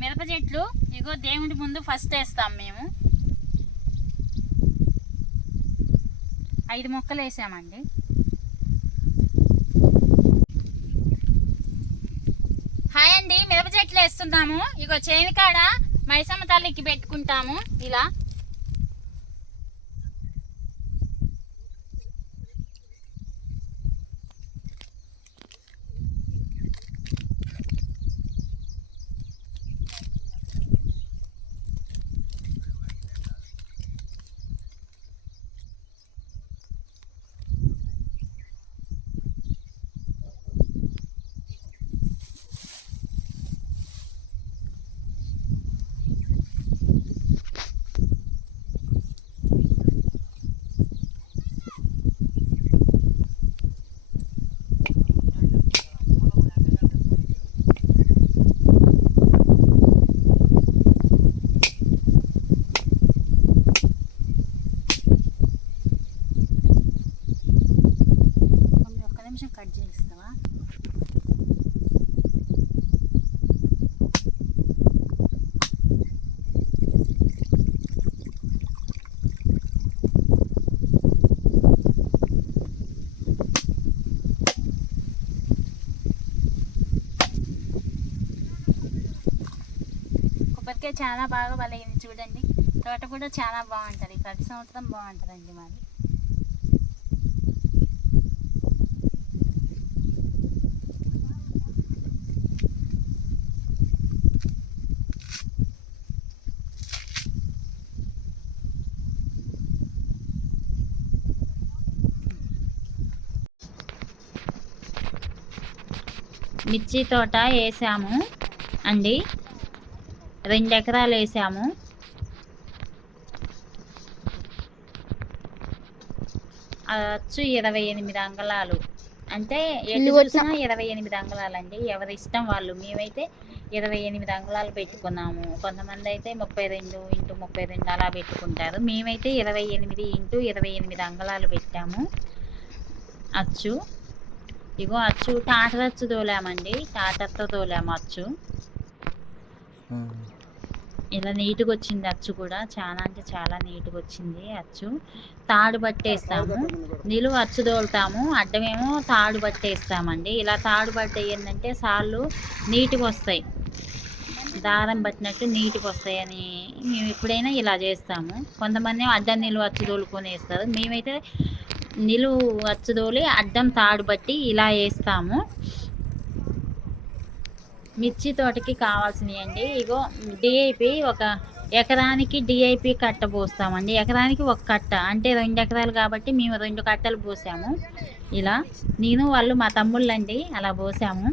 మిరప చెట్లు ఇగో దేవుడి ముందు ఫస్ట్ వేస్తాం మేము. 5 మొక్కలు వేసామండి. హాయ్ అండి, మిరప చెట్లు వేస్తున్నాము. ఇగో చేను కాడ మైసమ్మ తల్లికి పెట్టుకుంటాము ఇలా. కట్ చేస్తావా? కొబ్బరికాయ చాలా బాగా బలైంది చూడండి. తోట కూడా చాలా బాగుంటుంది. ప్రతి సంవత్సరం బాగుంటుందండి మాది. మిర్చి తోట వేసాము అండి. 2 ఎకరాలు వేసాము. అచ్చు 28 అంగళాలు, అంటే ఎటు చూసినా 28 అంగళాలు అండి. ఎవరి ఇష్టం వాళ్ళు. మేమైతే 28 అంగళాలు పెట్టుకున్నాము. కొంతమంది అయితే 32 x 32 అలా పెట్టుకుంటారు. మేమైతే 28 x 28 అంగళాలు పెట్టాము అచ్చు. ఇగో అచ్చు టాటర్ అచ్చు తోలామండి. టాటర్తో తోలాము అచ్చు. ఇలా నీట్గా వచ్చింది అచ్చు కూడా. చాలా అంటే చాలా నీట్గా వచ్చింది అచ్చు. తాడు పట్టేస్తాము. నిలువు అచ్చు తోలుతాము, అడ్డమేమో తాడు పట్టేస్తామండి. ఇలా తాడు పట్టే ఏంటంటే సాళ్ళు నీట్గా వస్తాయి, దారం పట్టినట్టు నీట్గా వస్తాయని మేము ఎప్పుడైనా ఇలా చేస్తాము. కొంతమంది అడ్డం నిలువు అచ్చు తోలుకొని వేస్తారు. మేమైతే నిలువు అచ్చు తోలి అడ్డం తాడు బట్టి ఇలా వేస్తాము. మిర్చి తోటకి కావాల్సినవి అండి. ఇగో డిఐపి, ఒక ఎకరానికి డిఐపి కట్ట పోస్తామండి. ఎకరానికి 1 కట్ట, అంటే 2 ఎకరాలు కాబట్టి మేము 2 కట్టలు పోసాము. ఇలా నేను వాళ్ళు మా తమ్ముళ్ళండి అలా పోసాము.